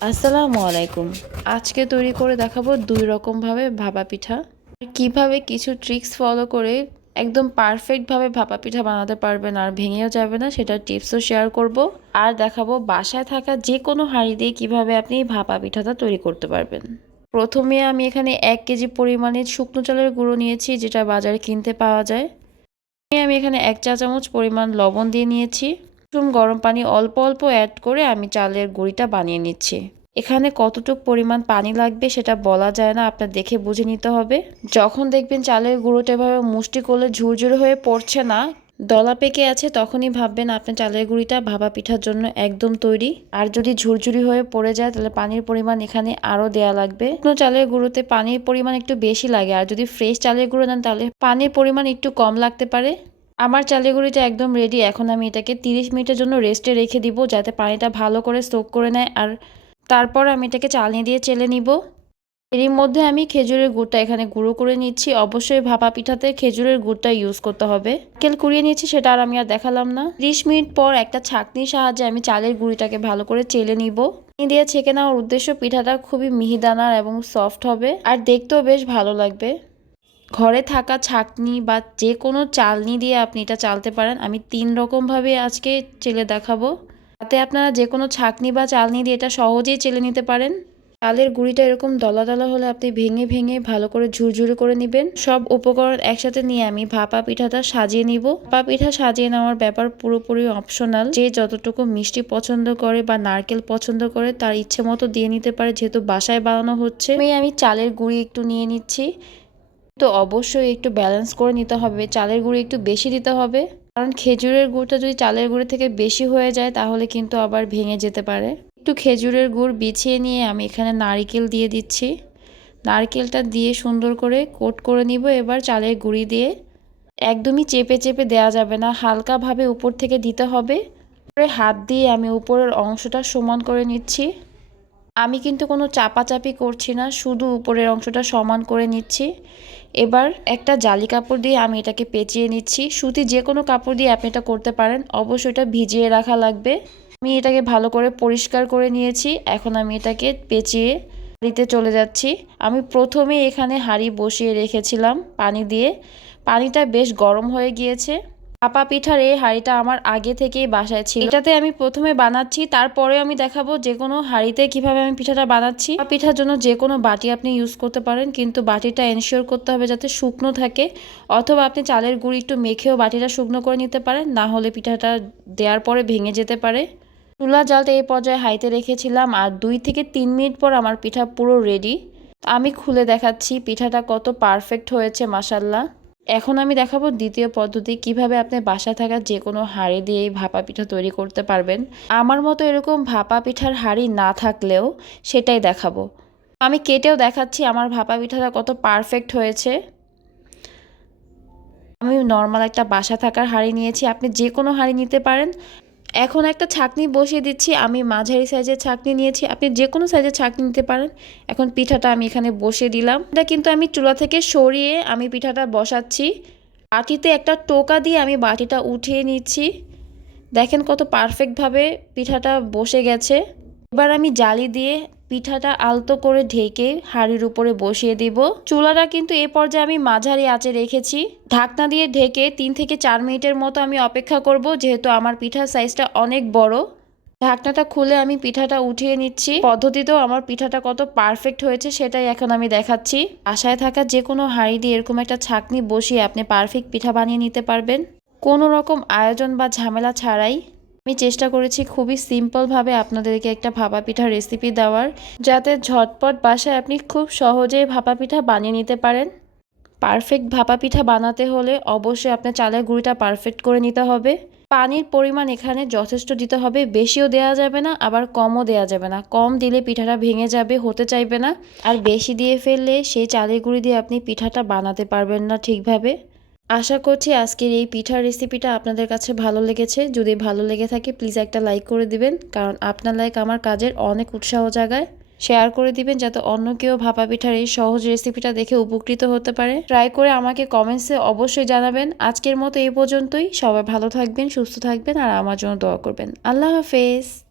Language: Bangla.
আসসালামু আলাইকুম। আজকে তৈরি করে দেখাবো দুই রকমভাবে ভাপা পিঠা। কীভাবে কিছু ট্রিক্স ফলো করে একদম পারফেক্টভাবে ভাপা পিঠা বানাতে পারবেন আর ভেঙেও যাবে না, সেটার টিপসও শেয়ার করব। আর দেখাবো বাসায় থাকা যে কোনো হাঁড়ি দিয়ে কীভাবে আপনি ভাপা পিঠাটা তৈরি করতে পারবেন। প্রথমে আমি এখানে এক কেজি পরিমাণে শুকনো চালের গুঁড়ো নিয়েছি, যেটা বাজারে কিনতে পাওয়া যায়। আমি এখানে এক চা চামচ পরিমাণ লবণ দিয়ে নিয়েছি। কুসুম গরম পানি অল্প অল্প অ্যাড করে আমি চালের গুঁড়িটা বানিয়ে নিচ্ছি। এখানে কতটুক পরিমাণ পানি লাগবে সেটা বলা যায় না, আপনার দেখে বুঝে নিতে হবে। যখন দেখবেন চালের গুঁড়োটা এভাবে মুষ্টি করলে ঝুরঝুরে হয়ে পড়ছে না, দলা পেকে আছে তখনই ভাববেন আপনার চালের গুঁড়িটা ভাপা পিঠার জন্য একদম তৈরি। আর যদি ঝুরঝুরি হয়ে পড়ে যায় তাহলে পানির পরিমাণ এখানে আরও দেয়া লাগবে। শুকনো চালের গুঁড়োতে পানির পরিমাণ একটু বেশি লাগে, আর যদি ফ্রেশ চালের গুঁড়ো নেন তাহলে পানির পরিমাণ একটু কম লাগতে পারে। আমার চালের গুঁড়িটা একদম রেডি এখন আমি এটাকে 30 মিনিটের জন্য রেস্টে রেখে দিব, যাতে পানিটা ভালো করে সোক করে নেয়, আর তারপর আমি এটাকে চালনি দিয়ে চেলে নিব। এরই মধ্যে আমি খেজুরের গুড়টা এখানে গুঁড়ো করে নিচ্ছি, অবশ্যই ভাপা পিঠাতে খেজুরের গুড়টা ইউজ করতে হবে। কেল কুড়িয়ে নিচ্ছি সেটা আর আমি আর দেখালাম না। ত্রিশ মিনিট পর একটা ছাঁকনির সাহায্যে আমি চালের গুঁড়িটাকে ভালো করে চেলে নিব। দিয়ে ছেঁকে নেওয়ার উদ্দেশ্য পিঠাটা খুবই মিহিদানার এবং সফট হবে, আর দেখতেও বেশ ভালো লাগবে। ঘরে থাকা ছাকনি বা যে কোনো চালনি দিয়ে আপনি এটা চালতে পারেন। আমি তিন রকমভাবে আজকে চেলে দেখাবো। তাতে আপনারা যে কোনো ছাকনি বা চালনি দিয়ে এটা সহজেই চেলে নিতে পারেন। চালের গুঁড়িটা এরকম দলা দলা হলে আপনি ভেঙে ভেঙে ভালো করে ঝুরঝুরে করে নেবেন। সব উপকরণ একসাথে নিয়ে আমি ভাপা পিঠাটা সাজিয়ে নিব। ভাপা পিঠা সাজিয়ে নেওয়ার ব্যাপার পুরোপুরি অপশনাল। যে যতটুকু মিষ্টি পছন্দ করে বা নারকেল পছন্দ করে তার ইচ্ছে মতো দিয়ে নিতে পারে, যেহেতু বাসায় বানানো হচ্ছে। আমি চালের গুঁড়ি একটু নিয়ে নিচ্ছি। তো অবশ্যই একটু ব্যালেন্স করে নিতে হবে। চালের গুঁড়ি একটু বেশি দিতে হবে। কারণ খেজুরের গুড়টা যদি চালের গুঁড়ি থেকে বেশি হয়ে যায়, তাহলে কিন্তু আবার ভেঙে যেতে পারে। একটু খেজুরের গুড় বিছিয়ে নিয়ে আমি এখানে নারিকেল দিয়ে দিচ্ছি। নারকেলটা দিয়ে সুন্দর করে কোট করে নিব এবার চালের গুঁড়ি দিয়ে। একদমই চেপে চেপে দেওয়া যাবে না, হালকাভাবে উপর থেকে দিতে হবে। হাত দিয়ে আমি উপরের অংশটা সমান করে নিচ্ছি। আমি কিন্তু কোনো চাপাচাপি করছি না, শুধু উপরের অংশটা সমান করে নিচ্ছি। এবার একটা জালি কাপড় দিয়ে আমি এটাকে পেঁচিয়ে নিচ্ছি। সুতি যে কোনো কাপড় দিয়ে আপনি এটা করতে পারেন, অবশ্যই এটা ভিজিয়ে রাখা লাগবে। আমি এটাকে ভালো করে পরিষ্কার করে নিয়েছি, এখন আমি এটাকে পেঁচিয়ে হাঁড়িতে চলে যাচ্ছি। আমি প্রথমে এখানে হাঁড়ি বসিয়ে রেখেছিলাম পানি দিয়ে। পানিটা বেশ গরম হয়ে গিয়েছে। ভাপা পিঠার এই হাঁড়িটা আমার আগে থেকেই বাসায় ছিল। এটাতে আমি প্রথমে বানাচ্ছি, তারপরে আমি দেখাবো যে কোনো হাঁড়িতে কীভাবে আমি পিঠাটা বানাচ্ছি। পিঠার জন্য যে কোনো বাটি আপনি ইউজ করতে পারেন, কিন্তু বাটিটা এনশিওর করতে হবে যাতে শুকনো থাকে। অথবা আপনি চালের গুঁড়ি একটু মেখেও বাটিটা শুকনো করে নিতে পারেন, না হলে পিঠাটা দেওয়ার পরে ভেঙে যেতে পারে। চুলা জালটা এই পর্যায়ে হাইতে রেখেছিলাম আর দুই থেকে তিন মিনিট পর আমার পিঠা পুরো রেডি আমি খুলে দেখাচ্ছি, পিঠাটা কত পারফেক্ট হয়েছে মাসাল্লাহ এখন আমি দেখাবো দ্বিতীয় পদ্ধতি, কীভাবে আপনি বাসা থাকা যে কোনো হাঁড়ি দিয়ে ভাপা পিঠা তৈরি করতে পারবেন। আমার মতো এরকম ভাপা পিঠার হাঁড়ি না থাকলেও সেটাই দেখাবো। আমি কেটেও দেখাচ্ছি, আমার ভাপা পিঠাটা কত পারফেক্ট হয়েছে। আমি নর্মাল একটা বাসা থাকার হাঁড়ি নিয়েছি, আপনি যে কোনো হাঁড়ি নিতে পারেন। এখন একটা ছাঁকনি বসিয়ে দিচ্ছি, আমি মাঝারি সাইজের ছাঁকনি নিয়েছি, আপনি যে কোনো সাইজের ছাঁকনি নিতে পারেন। এখন পিঠাটা আমি এখানে বসিয়ে দিলাম। এটা কিন্তু আমি চুলা থেকে সরিয়ে আমি পিঠাটা বসাচ্ছি। বাটিতে একটা টোকা দিয়ে আমি বাটিটা উঠিয়ে নিচ্ছি। দেখেন কত পারফেক্টভাবে পিঠাটা বসে গেছে। এবার আমি জালি দিয়ে পিঠাটা আলতো করে ঢেকে হাঁড়ির উপরে বসিয়ে দিব। চুলাটা কিন্তু এ পর্যায়ে আমি মাঝারি আঁচে রেখেছি। ঢাকনা দিয়ে ঢেকে তিন থেকে চার মিনিটের মতো আমি অপেক্ষা করব, যেহেতু আমার পিঠার সাইজটা অনেক বড়। ঢাকনাটা খুলে আমি পিঠাটা উঠিয়ে নিচ্ছি। পদ্ধতিতেও আমার পিঠাটা কত পারফেক্ট হয়েছে সেটাই এখন আমি দেখাচ্ছি। আশায় থাকা যে কোনো হাঁড়ি দিয়ে এরকম একটা ছাকনি বসিয়ে আপনি পারফেক্ট পিঠা বানিয়ে নিতে পারবেন। কোনো রকম আয়োজন বা ঝামেলা ছাড়াই আমি চেষ্টা করেছি খুবই সিম্পলভাবে আপনাদেরকে একটা ভাপা পিঠা রেসিপি দেওয়ার, যাতে ঝটপট বাসায় আপনি খুব সহজেই ভাপা পিঠা বানিয়ে নিতে পারেন। পারফেক্ট ভাপা পিঠা বানাতে হলে অবশ্যই আপনার চালের গুঁড়িটা পারফেক্ট করে নিতে হবে। পানির পরিমাণ এখানে যথেষ্ট দিতে হবে, বেশিও দেওয়া যাবে না, আবার কমও দেওয়া যাবে না। কম দিলে পিঠাটা ভেঙে যাবে, হতে চাইবে না। আর বেশি দিয়ে ফেললে সেই চালের গুঁড়ি দিয়ে আপনি পিঠাটা বানাতে পারবেন না ঠিকভাবে। আশা করছি আজকের এই পিঠার রেসিপিটা আপনাদের কাছে ভালো লেগেছে। যদি ভালো লেগে থাকে প্লিজ একটা লাইক করে দিবেন, কারণ আপনার লাইক আমার কাজের অনেক উৎসাহ জাগায়। শেয়ার করে দিবেন যাতে অন্য কেউ ভাপা পিঠার এই সহজ রেসিপিটা দেখে উপকৃত হতে পারে। ট্রাই করে আমাকে কমেন্টসে অবশ্যই জানাবেন। আজকের মতো এই পর্যন্তই। সবাই ভালো থাকবেন, সুস্থ থাকবেন, আর আমার জন্য দোয়া করবেন। আল্লাহ হাফেজ।